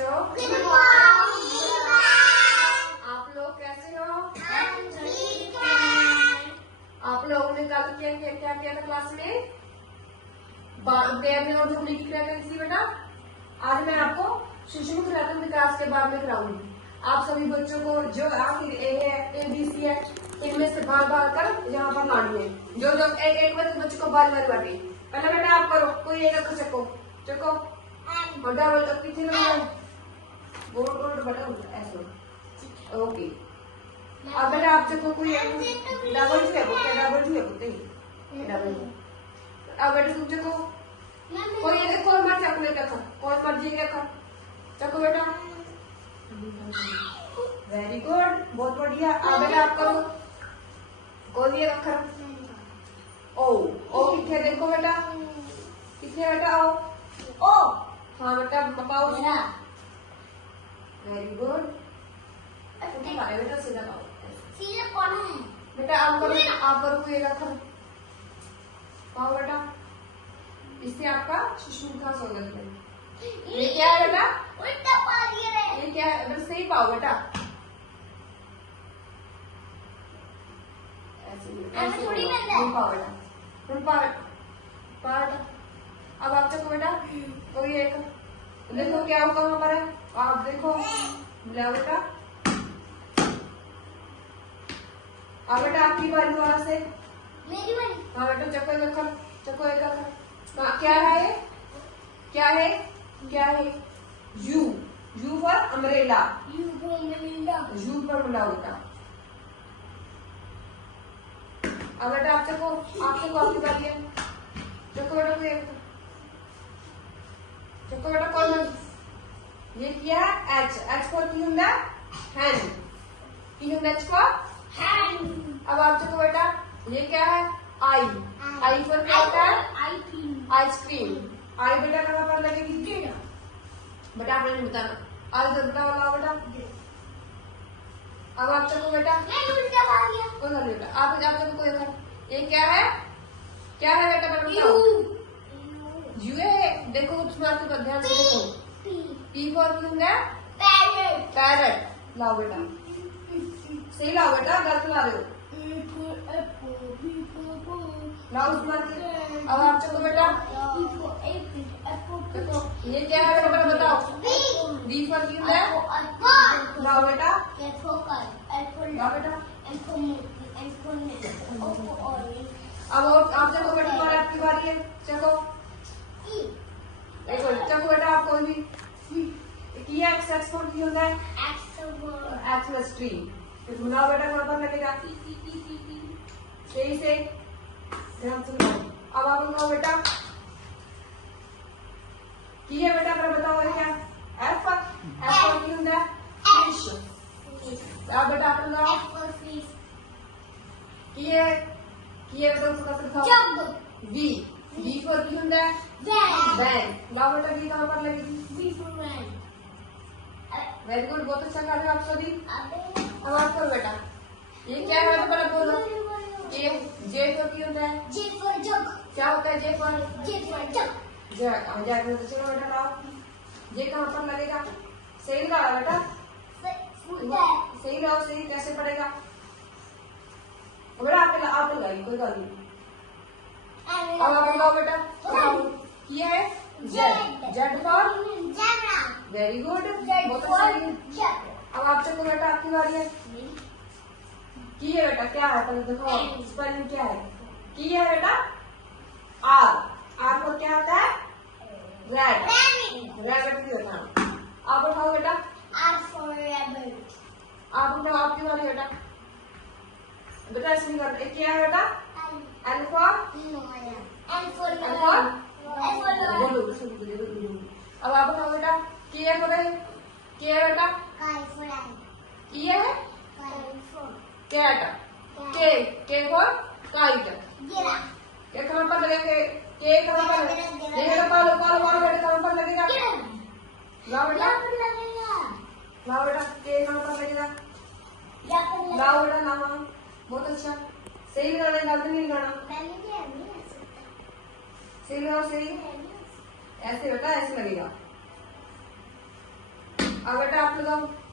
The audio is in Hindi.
बच्चों, आप लोग कैसे हो? आप लोगों ने कल क्या किया था क्लास में? और जुमले की क्रिया करी थी बेटा। आज मैं आपको शिशु मुखरात्मक विकास के बारे में कराऊंगी। आप सभी बच्चों को जो आखिर ए है, ABC है, इनमें से बार बार कर यहाँ पर लानी है। जो जो एक बच्चे को बार बार बांटी। पहले बेटा आप करो, कोई एक अक्षर चको और डबल पीछे लगाओ, बोर्ड बटा ऐसे। ओके, अब बेटा आप चको कोई डबल जी है, डबल। अब बेटा तुम चको कोई एक कौन मर्जी अपने रखा, कौन मर्जी रखा, चको बेटा। वेरी गुड, बहुत बढ़िया। अब बेटा आप करो कोई भी एक अक्षर। ओ कितने देखो बेटा, कितने बेटा ओ हाँ बेटा पाओ। वेरी गुड, बेटा सीधा पाओ। सीधा कौन है बेटा आप करो कोई एक अक्षर पाओ बेटा। इससे आपका शिशु विकास होगा। ये क्या है बेटा? उल्टा पा दिया रे। ये क्या है बेटा? सही पाओ बेटा, ऐसे थोड़ी लगता है। पाओ बेटा, बेटा। अब आप चको बेटा कोई एक देखो क्या होगा वहां पर है। आप देखो मिलाओ बेटा। अब बेटा आपकी बारी दोबारा से। मेरी बारी। हाँ बेटा चको एक अक्षर। क्या है ये? क्या है? You for umbrella. यू पर मिला बेटा। अब बेटा आप चको आपकी बारी है। चको बेटा कोई एक, चको बेटा कौन? ये किया एच फॉर की होंगे हैंड, एच फॉर हैंड। अब आप चको बेटा ये क्या है? आई फॉर क्या होता है? आइसक्रीम। आई बेटा कहाँ पर लगेगी? बेटा आपने नहीं बताना। आज जब वाला बेटा। अब आप चको बेटा कोई कर बेटा। आप चको कोई कर। ये क्या है बेटा? बताओ। यू है, देखो उसमें आपके ध्यान से देखो। पी फॉर होंगे पैरट। लाओ बेटा, सही लाओ बेटा, गलत ला रहे हो। लाओ उसमें। अब आप चको बेटा देखो ये क्या है बेटा? बताओ। डी फॉर की है। लाओ बेटा, लाओ बेटा। अब आप चको बेटा, तुम्हारी आपकी बारी है। चको चको बेटा आप कोई भी एक्स फॉर की होता है एक्स प्लस ट्री। मिलाओ बेटा कहाँ पर लगेगा? सही से ध्यान से लगाओ। अब आप लगाओ बेटा की है बेटा, अगर बताओ क्या? एफ फॉर की होता है फिश। अब बेटा आप लगाओ की है बेटा, उसका दिखाओ। बी फॉर की होता है वैन। लाओ बेटा बी कहाँ पर लगेगी? वेरी गुड, बहुत अच्छा कर रहे हो आप सभी। अब आप करो बेटा ये क्या है? बड़ा बोलो। जे फॉर की होता है? क्या होता है जे फॉर? जग। चलो बेटा लाओ। जे कहाँ पर लगेगा? सही लगा बेटा, सही लाओ। सही कैसे पड़ेगा बेटा? आप लगाइए, कोई बात नहीं। अब आप लगाओ बेटा। किया है जेड फॉर? वेरी गुड, बहुत अच्छा। अब आप चलो बेटा आपकी बारी है। की है बेटा क्या है? पहले देखो स्पेलिंग क्या है। की है बेटा आर को क्या होता है? रैबिट भी होता है। आप उठाओ बेटा। आप उठाओ, आपकी बारी बेटा। बेटा ऐसे नहीं करना। क्या है बेटा? L for? अब आप उठाओ बेटा। क्या है बेटा? ये है कैट। के फॉर काइट। के कहाँ पर लगेगा? के कहाँ पर लगेगा? पालो बेटा कहाँ पर लगेगा? लाओ बेटा, लाओ बेटा के कहाँ पर लगेगा? लाओ बेटा लाओ। बहुत अच्छा, सही लगाना, गलत नहीं लगाना। सही लगाओ, सही। ऐसे बेटा ऐसे लगेगा। अब बेटा आप लगाओ।